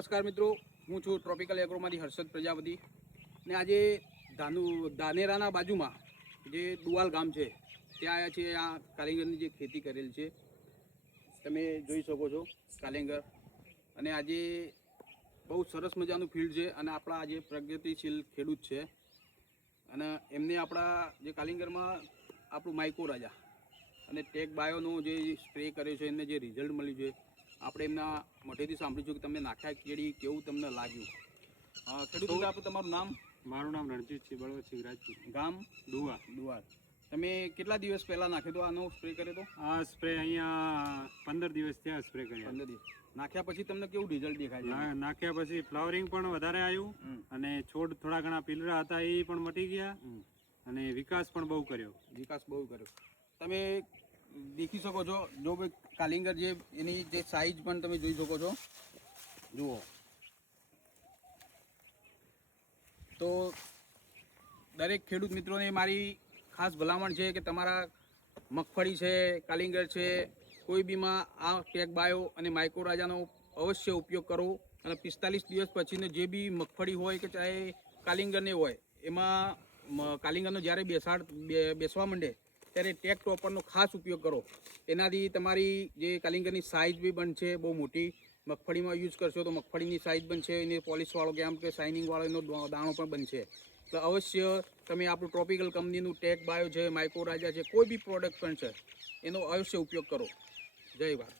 નમસ્કાર મિત્રો, હું છું ટ્રોપિકલ એગ્રોમાંથી હર્ષદ પ્રજાપતિ ને આજે ધાનેરાના બાજુમાં જે ડુવાલ ગામ છે ત્યાં આવ્યા છીએ. આ કાલિંગરની જે ખેતી કરેલ છે તમે જોઈ શકો છો કાલિંગર, અને આજે બહુ સરસ મજાનું ફિલ્ડ છે અને આપણા આજે પ્રગતિશીલ ખેડૂત છે અને એમને આપણા જે કાલિંગરમાં આપણું માઇકો રાજા અને ટેક બાયોનો જે સ્પ્રે કર્યો છે એમને જે રિઝલ્ટ મળ્યું છે આપણે એમના મોઢેથી સાંભળ્યું છે કે તમને નાખ્યા કેળી કેવું તમને લાગ્યું. ખેડૂત આપણે તમારું નામ? મારું નામ રણજીતસિંહ બળવંતસિંહ રાજપૂત, ગામ? ડુવાલ. તમે કેટલા દિવસ પહેલાં નાખ્યો હતો આનો સ્પ્રે કર્યો હતો? આ સ્પ્રે અહીંયા 15 દિવસ થયા સ્પ્રે કર્યા. 15 દિવસ નાખ્યા પછી તમને કેવું રિઝલ્ટ દેખાય છે? નાખ્યા પછી ફ્લાવરિંગ પણ વધારે આવ્યું અને છોડ થોડા ઘણા પીલરા હતા એ પણ મટી ગયા અને વિકાસ પણ બહુ કર્યો. તમે દેખી શકો છો, જો ભાઈ કાલિંગર જે એની જે સાઈઝ પણ તમે જોઈ શકો છો. જુઓ તો દરેક ખેડૂત મિત્રોને મારી ખાસ ભલામણ છે કે તમારા મગફળી છે, કાલિંગર છે, કોઈ બીમાં આ ટેક બાયો અને માઇકો રાજાનો અવશ્ય ઉપયોગ કરો. અને 45 દિવસ પછીનો જે બી મગફળી હોય કે ચાહે કાલિંગરને હોય એમાં કાલિંગરનો જ્યારે બેસવા માંડે ત્યારે ટેક ટોપરનો ખાસ ઉપયોગ કરો. એનાથી તમારી જે કાલિંગરની સાઇઝ બી બનશે બહુ મોટી. મગફળીમાં યુઝ કરશો તો મગફળીની સાઇઝ બનશે, એને પોલિશવાળો કે આમ કે શાઇનિંગવાળો એનો દાણો પણ બનશે. તો અવશ્ય તમે આપણું ટ્રોપિકલ કંપનીનું ટેક બાયો છે, માઇકો રાજા છે, કોઈ બી પ્રોડક્ટ પણ છે એનો અવશ્ય ઉપયોગ કરો. જય ભારત.